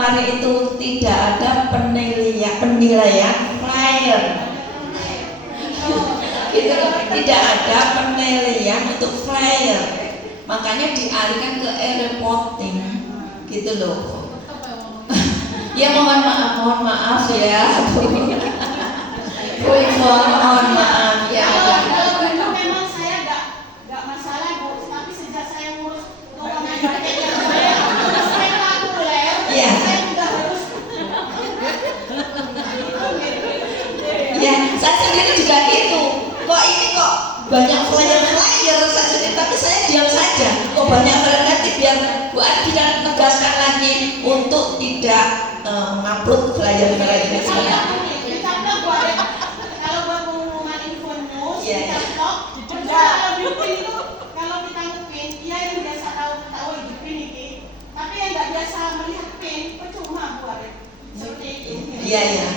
kemarin itu tidak ada penilaian flyer. Gitu loh, tidak ada penilaian untuk flyer. Makanya dialihkan ke e-reporting. Gitu loh. Ya mohon maaf ya. Mohon maaf ya. Memang saya nggak masalah Bu, tapi sejak saya ngurus keuangan rakyat yang saya populer, saya juga harus. Ya, saya sendiri juga gitu. Kok ini kok banyak flyer saya sendiri, tapi saya diam saja. Kok banyak flyer nanti biar Bu Adi dan tegaskan lagi untuk tidak mengupload flyer ini sekarang. Kalau buat pengumuman info news, dicaplok. Kalau kita ngepin, ya yang biasa tahu itu pin ini. Tapi yang nggak biasa melihat pin, percuma buat seperti itu. Iya.